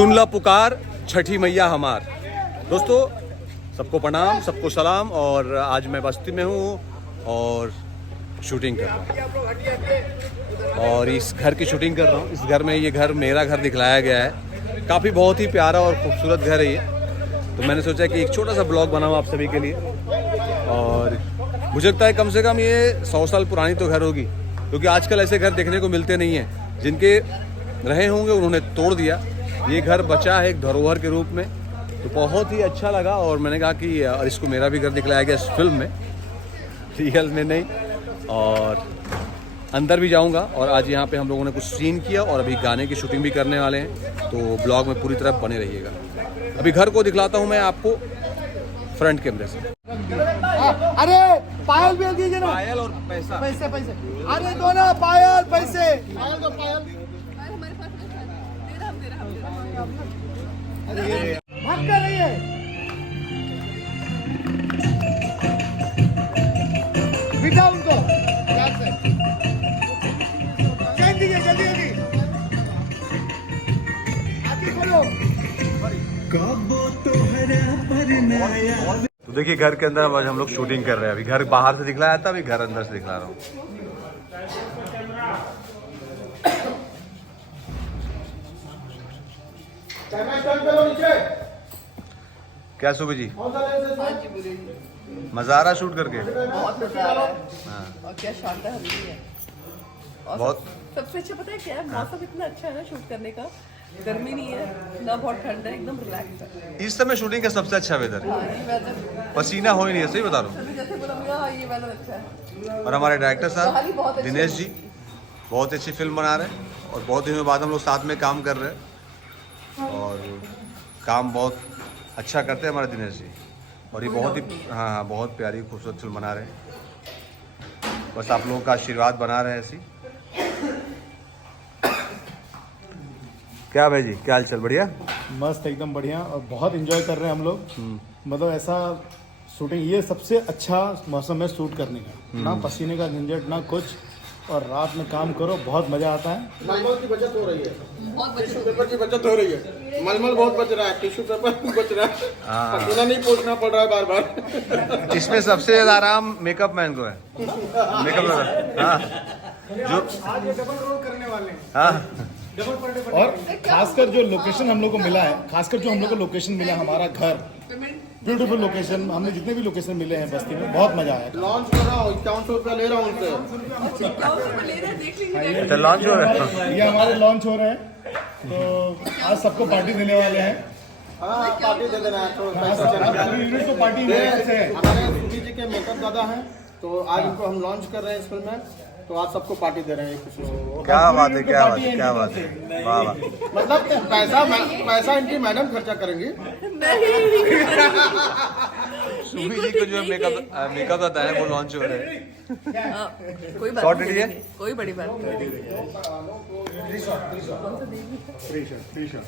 सुन ला पुकार छठी मैया हमार। दोस्तों सबको प्रणाम, सबको सलाम। और आज मैं बस्ती में हूँ और शूटिंग कर रहा हूँ और इस घर की शूटिंग कर रहा हूँ। इस घर में, ये घर मेरा घर दिखलाया गया है। काफ़ी बहुत ही प्यारा और खूबसूरत घर है ये। तो मैंने सोचा कि एक छोटा सा ब्लॉग बनाऊँ आप सभी के लिए। और मुझे लगता है कम से कम ये 100 साल पुरानी तो घर होगी, क्योंकि आजकल ऐसे घर देखने को मिलते नहीं हैं। जिनके रहे होंगे उन्होंने तोड़ दिया, ये घर बचा है एक धरोहर के रूप में। तो बहुत ही अच्छा लगा और मैंने कहा कि और इसको मेरा भी घर दिखलाया गया इस फिल्म में, रियल में नहीं। और अंदर भी जाऊंगा और आज यहाँ पे हम लोगों ने कुछ सीन किया और अभी गाने की शूटिंग भी करने वाले हैं। तो ब्लॉग में पूरी तरह बने रहिएगा। अभी घर को दिखलाता हूँ मैं आपको फ्रंट कैमरे से। अरे पायल भी दीजिए ना। पायल और पैसा, पैसे पैसे अरे दोनों पायल पैसे। पायल तो पायल भाग कर रही है। बिठा उनको प्यार से। चैन दीजिए जल्दी जल्दी। आगे खोलो। तो देखिए घर के अंदर आज हम लोग शूटिंग कर रहे हैं। अभी घर बाहर से दिखलाया था, अभी घर अंदर से दिखला रहा हूँ। क्या सुबह जी, मजा आ रहा शूट करके? बहुत मजा आ रहा है। और क्या शानदार हल्दी है। और बहुत सबसे अच्छा पता है क्या है, मौसम इतना अच्छा है ना शूट करने का। गर्मी नहीं है ना, बहुत ठंड है, एकदम रिलैक्स है। इस समय शूटिंग का सबसे अच्छा वेदर है। हाँ, ये वेदर पसीना हो ही नहीं है, सही बता रहा हूँ। सभी जैसे बोला, हाँ ये वेदर अच्छा है। और हमारे डायरेक्टर कहानी बहुत साहब अच्छी दिनेश है। जी बहुत अच्छी फिल्म बना रहे हैं और बहुत दिनों बाद हम लोग साथ में काम कर रहे हैं और काम बहुत अच्छा करते हैं हमारे दिनेश जी। और ये बहुत ही हाँ बहुत प्यारी खूबसूरत फिल्म बना रहे हैं। बस आप लोगों का आशीर्वाद बना रहे हैं ऐसी। क्या भाई जी, क्या हाल चाल? बढ़िया, मस्त एकदम बढ़िया। और बहुत एंजॉय कर रहे हैं हम लोग। मतलब ऐसा शूटिंग ये सबसे अच्छा मौसम है शूट करने का। ना पसीने का झंझट ना कुछ, और रात में काम करो, बहुत मजा आता है। मलमल की बचत हो रही है, टिश्यू पेपर की बचत हो रही है। मलमल बहुत बच रहा है, टिश्यू पेपर बच रहा है, पसीना नहीं पोंछना पड़ रहा है बार बार। इसमें सबसे ज्यादा आराम मेकअप मैन को है। मेकअप हाँ, जो आज ये डबल रोल करने वाले हैं। हाँ और खासकर जो लोकेशन हम लोग को मिला है, खासकर जो हम लोग को लोकेशन मिला है, हमारा घर, ब्यूटीफुल लोकेशन। हमने जितने भी लोकेशन मिले हैं बस्ती में, बहुत मजा आया। लॉन्च कर रहा हूँ, 5100 रुपया ले रहा हूँ उनसे। तो लॉन्च हो रहा है। ये हमारे लॉन्च हो रहे हैं, तो आज सबको पार्टी देने वाले हैं। हाँ पार्टी दे देना है, थोड़ा पैसा चला। पूरी यूनिट को पार्टी मेरे से है। हमारे सुधी जी के मेकअप दादा हैं, तो आज इनको हम लॉन्च कर रहे हैं इस फिल्म में। तो आज सबको पार्टी दे रहे हैं कुछ लोग। क्या बात है, क्या बात है, क्या बात है, वाह वाह। मतलब पैसा इनकी मैडम खर्चा करेंगी। सुमी जी को जो मेकअप आता है वो लॉन्च हो रहे हैं। कोई बात Sorted नहीं, है? कोई बड़ी बात नहीं। Free shot